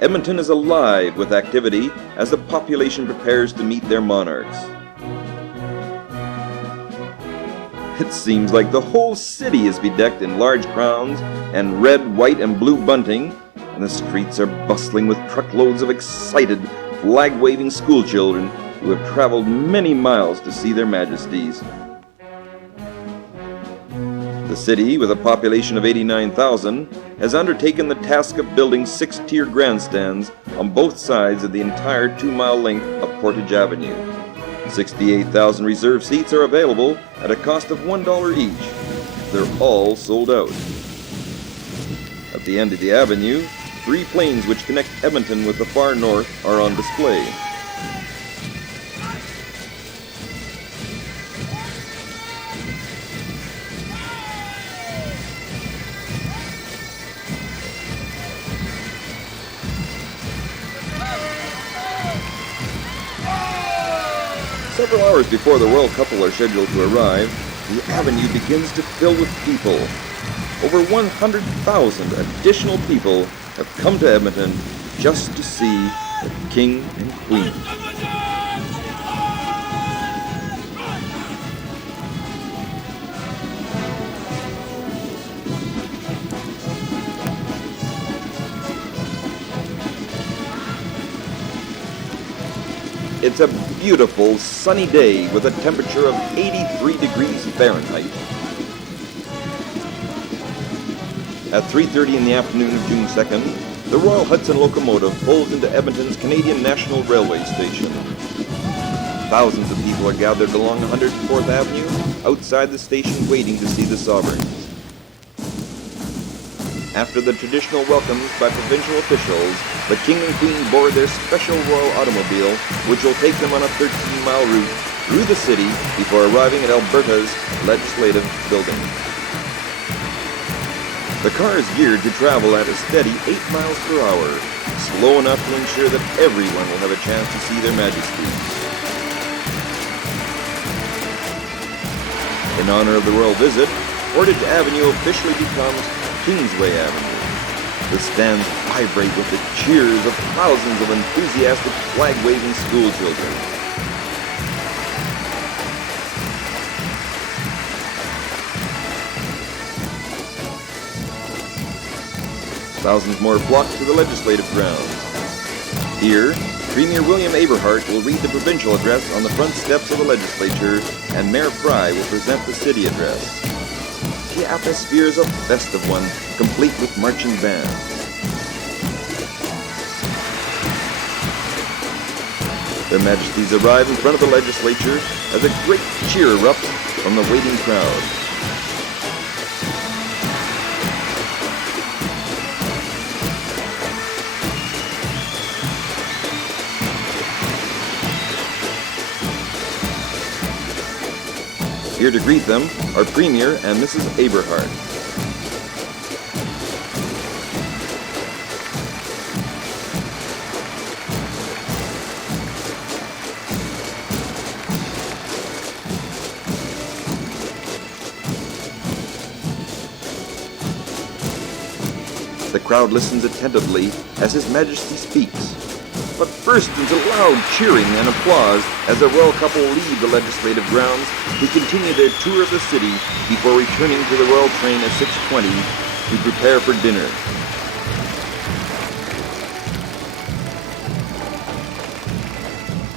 Edmonton is alive with activity as the population prepares to meet their monarchs. It seems like the whole city is bedecked in large crowns and red, white, and blue bunting, and the streets are bustling with truckloads of excited, flag-waving schoolchildren who have traveled many miles to see their majesties. The city, with a population of 89,000, has undertaken the task of building 6-tier grandstands on both sides of the entire 2-mile length of Portage Avenue. 68,000 reserved seats are available at a cost of $1 each. They're all sold out. At the end of the avenue, 3 planes which connect Edmonton with the far north are on display. Several hours before the royal couple are scheduled to arrive, the avenue begins to fill with people. Over 100,000 additional people have come to Edmonton just to see the King and Queen. It's a beautiful, sunny day with a temperature of 83 degrees Fahrenheit. At 3:30 in the afternoon of June 2nd, the Royal Hudson locomotive pulls into Edmonton's Canadian National Railway station. Thousands of people are gathered along 104th Avenue outside the station waiting to see the sovereigns. After the traditional welcomes by provincial officials, the King and Queen board their special royal automobile, which will take them on a 13-mile route through the city before arriving at Alberta's legislative building. The car is geared to travel at a steady 8 miles per hour, slow enough to ensure that everyone will have a chance to see their majesties. In honor of the royal visit, Portage Avenue officially becomes Kingsway Avenue. The stands vibrate with the cheers of thousands of enthusiastic flag-waving schoolchildren. Thousands more flock to the legislative grounds. Here, Premier William Aberhart will read the provincial address on the front steps of the legislature, and Mayor Fry will present the city address. The atmosphere is a festive one, complete with marching bands. Their Majesties arrive in front of the legislature as a great cheer erupts from the waiting crowd. Here to greet them are Premier and Mrs. Aberhart. The crowd listens attentively as His Majesty speaks. But burst into loud cheering and applause as the royal couple leave the legislative grounds to continue their tour of the city before returning to the royal train at 6:20 to prepare for dinner.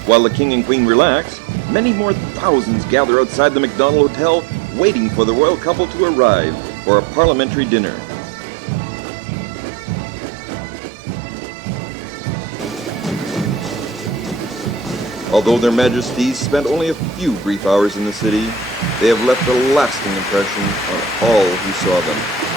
While the King and Queen relax, many more thousands gather outside the McDonald Hotel waiting for the royal couple to arrive for a parliamentary dinner. Although their Majesties spent only a few brief hours in the city, they have left a lasting impression on all who saw them.